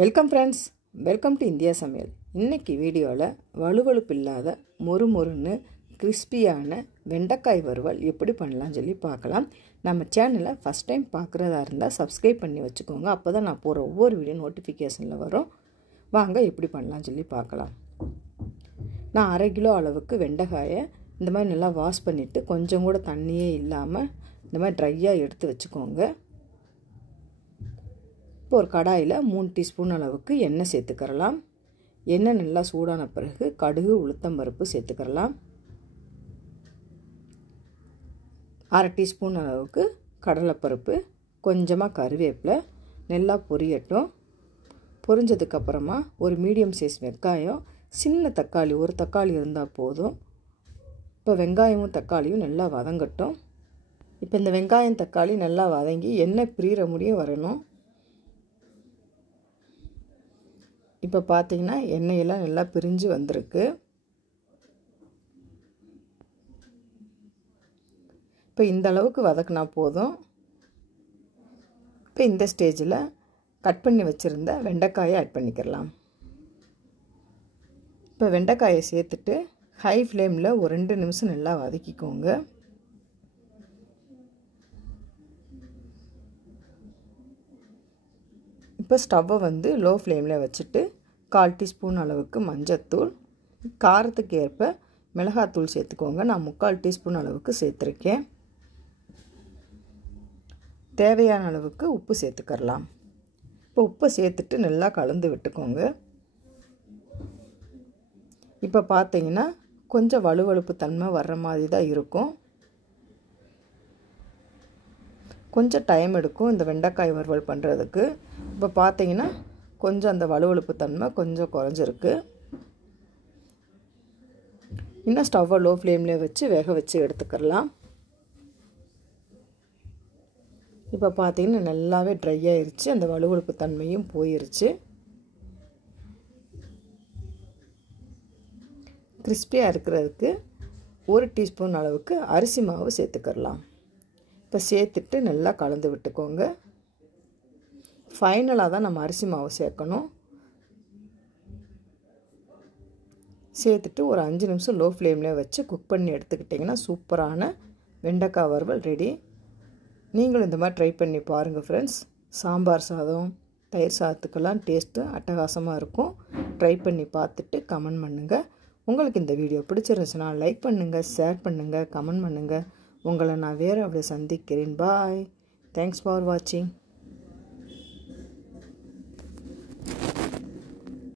Welcome friends, welcome to India சமையல். இன்றைக்கி வீடியோவில் வலுவலுப்பு இல்லாத மொறுமொறுன்னு கிறிஸ்பியான வெண்டைக்காய் வறுவல் எப்படி பண்ணலாம்னு சொல்லி பார்க்கலாம். நம்ம சேனலை ஃபஸ்ட் டைம் பார்க்குறதா இருந்தால் சப்ஸ்கிரைப் பண்ணி வச்சுக்கோங்க. அப்போ தான் நான் போகிற ஒவ்வொரு வீடியோ நோட்டிஃபிகேஷனில் வரும். வாங்க எப்படி பண்ணலாம்னு சொல்லி பார்க்கலாம். நான் 1/2 கிலோ அளவுக்கு வெண்டைக்காயை இந்த மாதிரி நல்லா வாஷ் பண்ணிவிட்டு கொஞ்சம் கூட தண்ணியே இல்லாமல் இந்த மாதிரி ட்ரையாக எடுத்து வச்சுக்கோங்க. இப்போ ஒரு கடாயில் 3 டீஸ்பூன் அளவுக்கு எண்ணெய் சேர்த்துக்கிறலாம். எண்ணெய் நல்லா சூடான பிறகு கடுகு உளுத்தம்பருப்பு சேர்த்துக்கிறலாம். 1/2 டீஸ்பூன் அளவுக்கு கடலைப்பருப்பு, கொஞ்சமாக கருவேப்பிலை நல்லா பொரியட்டும். பொரிஞ்சதுக்கப்புறமா ஒரு மீடியம் சைஸ் வெங்காயம், சின்ன தக்காளி, ஒரு தக்காளி இருந்தால் போதும். இப்போ வெங்காயமும் தக்காளியும் நல்லா வதங்கட்டும். இப்போ இந்த வெங்காயம் தக்காளி நல்லா வதங்கி எண்ணெய் பிரிகிற முடியும் வரணும். இப்போ பார்த்தீங்கன்னா எண்ணெயெல்லாம் நல்லா பிரிஞ்சு வந்திருக்கு. இப்போ இந்த அளவுக்கு வதக்கினா போதும். இப்போ இந்த ஸ்டேஜில் கட் பண்ணி வச்சுருந்த வெண்டைக்காயை ஆட் பண்ணிக்கிறலாம். இப்போ வெண்டைக்காயை சேர்த்துட்டு ஹை ஃப்ளேமில் ஒரு 2 நிமிஷம் நல்லா வதக்கிக்கோங்க. இப்போ ஸ்டவ்வை லோ ஃப்ளேமில் வச்சுட்டு 1/4 டீஸ்பூன் அளவுக்கு மஞ்சத்தூள், காரத்துக்கு ஏற்ப மிளகாத்தூள் சேர்த்துக்கோங்க. நான் 3/4 டீஸ்பூன் அளவுக்கு சேர்த்துருக்கேன். தேவையான அளவுக்கு உப்பு சேர்த்துக்கலாம். இப்போ உப்பை சேர்த்துட்டு நல்லா கலந்து விட்டுக்கோங்க. இப்போ பார்த்தீங்கன்னா கொஞ்சம் வலுவலுப்பு தன்மை வர்ற மாதிரி தான் இருக்கும். கொஞ்சம் டைம் எடுக்கும் இந்த வெண்டைக்காய் வறுவல் பண்ணுறதுக்கு. இப்போ பார்த்தீங்கன்னா கொஞ்சம் அந்த வலுவலுப்பு தன்மை கொஞ்சம் குறைஞ்சிருக்கு. இன்னும் ஸ்டவ்வை லோ ஃப்ளேம்லேயே வச்சு வேக வச்சு எடுத்துக்கலாம். இப்போ பார்த்தீங்கன்னா நல்லாவே ட்ரை ஆயிடுச்சு, அந்த வலுவலுப்பு தன்மையும் போயிருச்சு. கிறிஸ்பியாக இருக்கிறதுக்கு 1 டீஸ்பூன் அளவுக்கு அரிசி மாவு சேர்த்துக்கலாம். இப்போ சேர்த்துட்டு நல்லா கலந்து விட்டுக்கோங்க. ஃபைனலாக தான் நம்ம அரிசி மாவு சேர்க்கணும். சேர்த்துட்டு ஒரு 5 நிமிஷம் லோ ஃப்ளேமில் வச்சு குக் பண்ணி எடுத்துக்கிட்டிங்கன்னா சூப்பரான வெண்டைக்காய் வறுவல் ரெடி. நீங்களும் இந்த மாதிரி ட்ரை பண்ணி பாருங்கள் ஃப்ரெண்ட்ஸ். சாம்பார் சாதம், தயிர் சாதத்துக்கெல்லாம் டேஸ்ட்டு அட்டகாசமாக இருக்கும். ட்ரை பண்ணி பார்த்துட்டு கமெண்ட் பண்ணுங்கள். உங்களுக்கு இந்த வீடியோ பிடிச்சிருந்துச்சுன்னா லைக் பண்ணுங்கள், ஷேர் பண்ணுங்கள், கமெண்ட் பண்ணுங்கள். உங்களை நான் வேறு அப்படியே சந்திக்கிறேன். பாய். தேங்க்ஸ் ஃபார் வாட்சிங்.